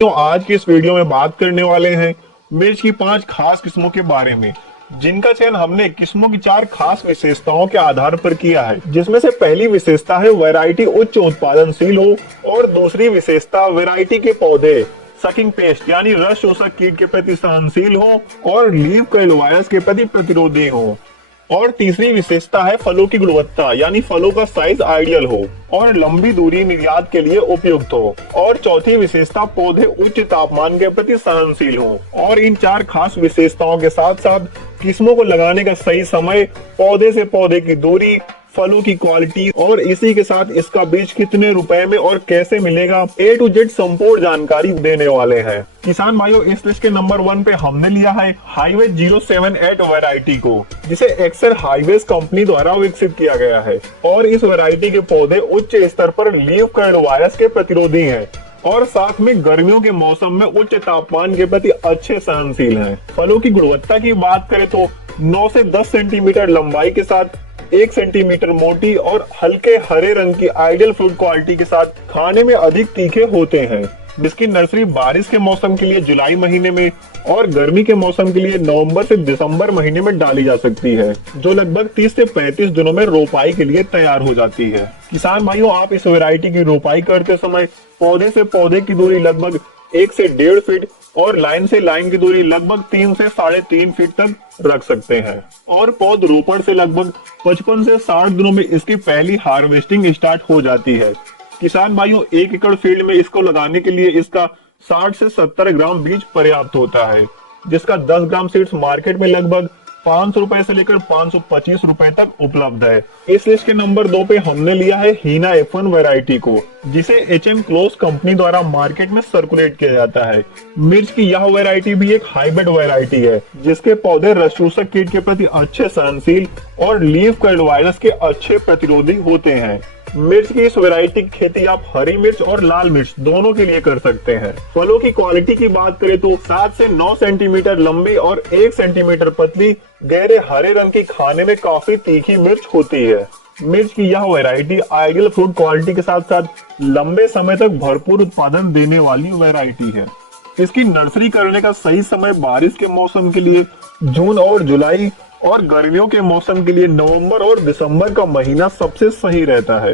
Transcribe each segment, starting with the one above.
तो आज की इस वीडियो में बात करने वाले हैं मिर्च की 5 खास किस्मों के बारे में, जिनका चयन हमने किस्मों की 4 खास विशेषताओं के आधार पर किया है। जिसमें से पहली विशेषता है वैरायटी उच्च उत्पादनशील हो और दूसरी विशेषता वैरायटी के पौधे सकिंग पेस्ट यानी रस शोषक कीट के प्रति सहनशील हो और लीफ कर्ल वायरस के प्रति प्रतिरोधी हो। और तीसरी विशेषता है फलों की गुणवत्ता यानी फलों का साइज आइडियल हो और लंबी दूरी निर्यात के लिए उपयुक्त हो। और चौथी विशेषता पौधे उच्च तापमान के प्रति सहनशील हो। और इन 4 खास विशेषताओं के साथ साथ किस्मों को लगाने का सही समय, पौधे से पौधे की दूरी, फलों की क्वालिटी और इसी के साथ इसका बीज कितने रुपए में और कैसे मिलेगा, A to Z संपूर्ण जानकारी देने वाले हैं। किसान भाइयों, इस लिस्ट के नंबर 1 पे हमने लिया है हाईवे 078 वैरायटी को, जिसे एक्सेल हाईवेज कंपनी द्वारा विकसित किया गया है। और इस वैरायटी के पौधे उच्च स्तर पर लीफ कर्ल वायरस के प्रतिरोधी हैं और साथ में गर्मियों के मौसम में उच्च तापमान के प्रति अच्छे सहनशील हैं। फलों की गुणवत्ता की बात करें तो 9 से 10 सेंटीमीटर लंबाई के साथ 1 सेंटीमीटर मोटी और हल्के हरे रंग की आइडियल फ्रूट क्वालिटी के साथ खाने में अधिक तीखे होते हैं, जिसकी नर्सरी बारिश के मौसम के लिए जुलाई महीने में और गर्मी के मौसम के लिए नवंबर से दिसंबर महीने में डाली जा सकती है, जो लगभग 30 से 35 दिनों में रोपाई के लिए तैयार हो जाती है। किसान भाइयों, आप इस वैरायटी की रोपाई करते समय पौधे से पौधे की दूरी लगभग 1 से 1.5 फीट और लाइन से लाइन की दूरी लगभग 3 से 3.5 फीट तक रख सकते हैं। और पौध रोपण से लगभग 55 से 60 दिनों में इसकी पहली हार्वेस्टिंग स्टार्ट हो जाती है। किसान भाइयों, 1 एकड़ फील्ड में इसको लगाने के लिए इसका 60 से 70 ग्राम बीज पर्याप्त होता है, जिसका 10 ग्राम सीड्स मार्केट में लगभग 500 रुपए से लेकर 525 रुपए तक उपलब्ध है। इस लिस्ट के नंबर 2 पे हमने लिया है हीना F1 वैरायटी को, जिसे HM क्लोज कंपनी द्वारा मार्केट में सर्कुलेट किया जाता है। मिर्च की यह वैरायटी भी एक हाइब्रिड वैरायटी है, जिसके पौधे रस शोषक कीट के प्रति अच्छे सहनशील और लीफ कर्ल वायरस के अच्छे प्रतिरोधी होते हैं। मिर्च की इस वैरायटी की खेती आप हरी मिर्च और लाल मिर्च दोनों के लिए कर सकते हैं। फलों की क्वालिटी की बात करें तो 7 से 9 सेंटीमीटर लंबी और 1 सेंटीमीटर पतली गहरे हरे रंग की खाने में काफी तीखी मिर्च होती है। मिर्च की यह वैरायटी आइडियल फ्रूट क्वालिटी के साथ साथ लंबे समय तक भरपूर उत्पादन देने वाली वैरायटी है। इसकी नर्सरी करने का सही समय बारिश के मौसम के लिए जून और जुलाई और गर्मियों के मौसम के लिए नवंबर और दिसंबर का महीना सबसे सही रहता है।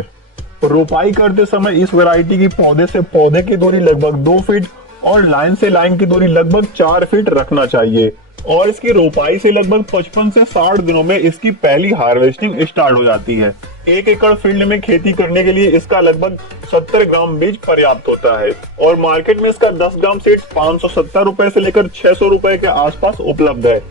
रोपाई करते समय इस वैरायटी की पौधे से पौधे की दूरी लगभग 2 फीट और लाइन से लाइन की दूरी लगभग 4 फीट रखना चाहिए। और इसकी रोपाई से लगभग 55 से 60 दिनों में इसकी पहली हार्वेस्टिंग स्टार्ट हो जाती है। 1 एकड़ फील्ड में खेती करने के लिए इसका लगभग 70 ग्राम बीज पर्याप्त होता है और मार्केट में इसका 10 ग्राम सीड 570 रुपए से लेकर 600 रुपए के आसपास उपलब्ध है।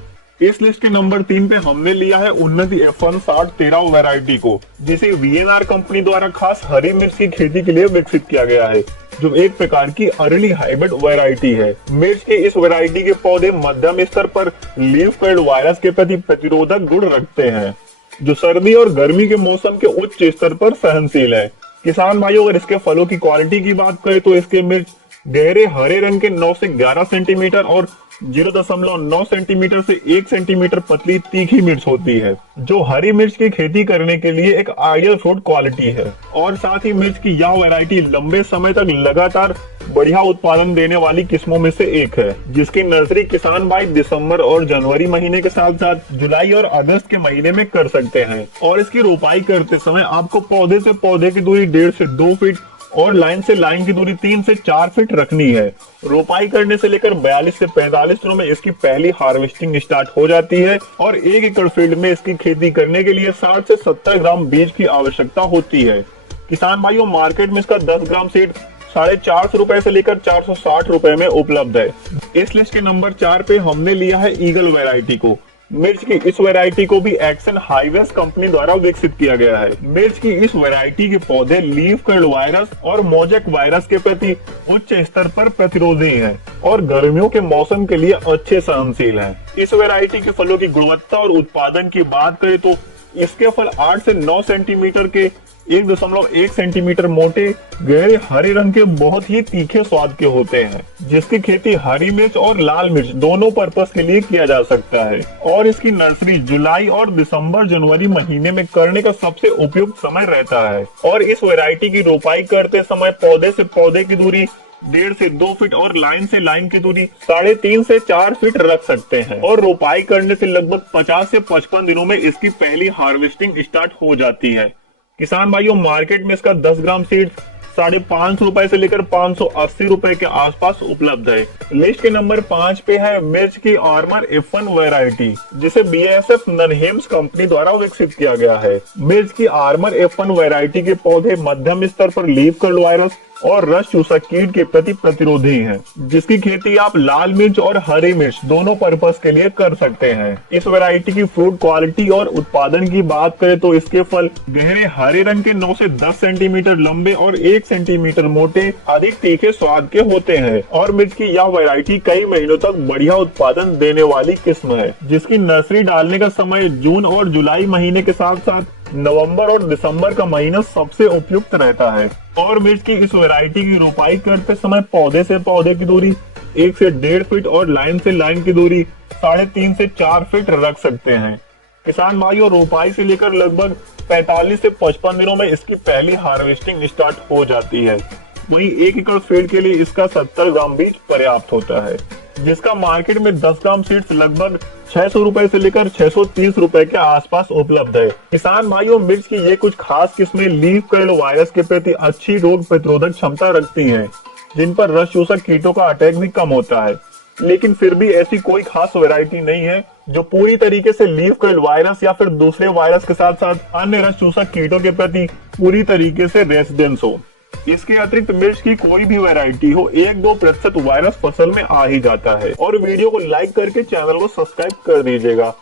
इस लिस्ट के नंबर 3 पे हमने लिया है उन्नति F1 6013 वैरायटी को, जिसे VNR कंपनी द्वारा खास हरी मिर्च की खेती के लिए विकसित किया गया है, जो एक प्रकार की अर्ली हाइब्रिड वैरायटी है। मिर्च के इस वैरायटी के पौधे मध्यम स्तर पर लीफ कर्ल वायरस के प्रति प्रतिरोधक गुण रखते हैं, जो सर्दी और गर्मी के मौसम के उच्च स्तर पर सहनशील है। किसान भाइयों, अगर इसके फलों की क्वालिटी की बात करें तो इसके मिर्च गहरे हरे रंग के 9 से 11 सेंटीमीटर और 0.9 सेंटीमीटर से 1 सेंटीमीटर पतली तीखी मिर्च होती है, जो हरी मिर्च की खेती करने के लिए एक आइडियल फ्रूट क्वालिटी है। और साथ ही मिर्च की यह वैरायटी लंबे समय तक लगातार बढ़िया उत्पादन देने वाली किस्मों में से एक है, जिसकी नर्सरी किसान भाई दिसंबर और जनवरी महीने के साथ साथ जुलाई और अगस्त के महीने में कर सकते हैं। और इसकी रोपाई करते समय आपको पौधे से पौधे की दूरी 1.5 से 2 फीट और लाइन से लाइन की दूरी 3 से 4 फीट रखनी है। रोपाई करने से लेकर 42 से 45 दिनों में इसकी पहली हार्वेस्टिंग स्टार्ट हो जाती है और 1 एकड़ फील्ड में इसकी खेती करने के लिए 60 से 70 ग्राम बीज की आवश्यकता होती है। किसान भाइयों, मार्केट में इसका 10 ग्राम सीड 450 रुपए से लेकर 460 रुपए में उपलब्ध है। इस लिस्ट के नंबर 4 पे हमने लिया है ईगल वैरायटी को। मिर्च की इस वैरायटी को भी एक्सेल हाईवेज कंपनी द्वारा विकसित किया गया है। मिर्च की इस वैरायटी के पौधे लीफ कर्ल वायरस और मोजेक वायरस के प्रति उच्च स्तर पर प्रतिरोधी हैं और गर्मियों के मौसम के लिए अच्छे सहनशील हैं। इस वैरायटी के फलों की गुणवत्ता और उत्पादन की बात करें तो इसके फल 8 से 9 सेंटीमीटर के 1.1 सेंटीमीटर मोटे गहरे हरे रंग के बहुत ही तीखे स्वाद के होते हैं, जिसकी खेती हरी मिर्च और लाल मिर्च दोनों पर्पस के लिए किया जा सकता है। और इसकी नर्सरी जुलाई और दिसंबर जनवरी महीने में करने का सबसे उपयुक्त समय रहता है। और इस वैरायटी की रोपाई करते समय पौधे से पौधे की दूरी 1.5 से 2 फीट और लाइन से लाइन की दूरी 3.5 से 4 फीट रख सकते हैं। और रोपाई करने से लगभग 50 से 55 दिनों में इसकी पहली हार्वेस्टिंग स्टार्ट हो जाती है। किसान भाइयों, मार्केट में इसका 10 ग्राम सीड 550 रुपए से लेकर 580 रुपए के आसपास उपलब्ध है। लिस्ट के नंबर 5 पे है मिर्च की आर्मर F1 वैरायटी, जिसे BASF ननहेम्स कंपनी द्वारा विकसित किया गया है। मिर्च की आर्मर F1 वैरायटी के पौधे मध्यम स्तर पर लीफ कर्ल वायरस और रस चूसक कीट के प्रति प्रतिरोधी हैं, जिसकी खेती आप लाल मिर्च और हरी मिर्च दोनों पर्पस के लिए कर सकते हैं। इस वैरायटी की फ्रूट क्वालिटी और उत्पादन की बात करें तो इसके फल गहरे हरे रंग के 9 से 10 सेंटीमीटर लंबे और 1 सेंटीमीटर मोटे, अधिक तीखे स्वाद के होते हैं। और मिर्च की यह वैरायटी कई महीनों तक बढ़िया उत्पादन देने वाली किस्म है, जिसकी नर्सरी डालने का समय जून और जुलाई महीने के साथ साथ नवंबर और दिसंबर का महीना सबसे उपयुक्त रहता है। और मिर्च की इस वैरायटी की रोपाई करते समय पौधे से पौधे की दूरी 1 से 1.5 फीट और लाइन से लाइन की दूरी 3.5 से 4 फीट रख सकते हैं। किसान भाइयों, रोपाई से लेकर लगभग 45 से 55 दिनों में इसकी पहली हार्वेस्टिंग स्टार्ट हो जाती है। वहीं 1 एकड़ फील्ड के लिए इसका 70 ग्राम बीज पर्याप्त होता है, जिसका मार्केट में 10 ग्राम सीड्स लगभग 600 रुपए से लेकर 630 रुपए के आसपास उपलब्ध है। किसान भाइयों, मिर्च की ये कुछ खास किस्में लीफ कर्ल वायरस के प्रति अच्छी रोग प्रतिरोधक क्षमता रखती हैं, जिन पर रस चूसक कीटों का अटैक भी कम होता है। लेकिन फिर भी ऐसी कोई खास वैरायटी नहीं है जो पूरी तरीके से लीफ कर्ल वायरस या फिर दूसरे वायरस के साथ साथ अन्य रस चूसक कीटों के प्रति पूरी तरीके से रेजिस्टेंस हो। इसके अतिरिक्त मिर्च की कोई भी वैरायटी हो, 1-2% वायरस फसल में आ ही जाता है। और वीडियो को लाइक करके चैनल को सब्सक्राइब कर दीजिएगा।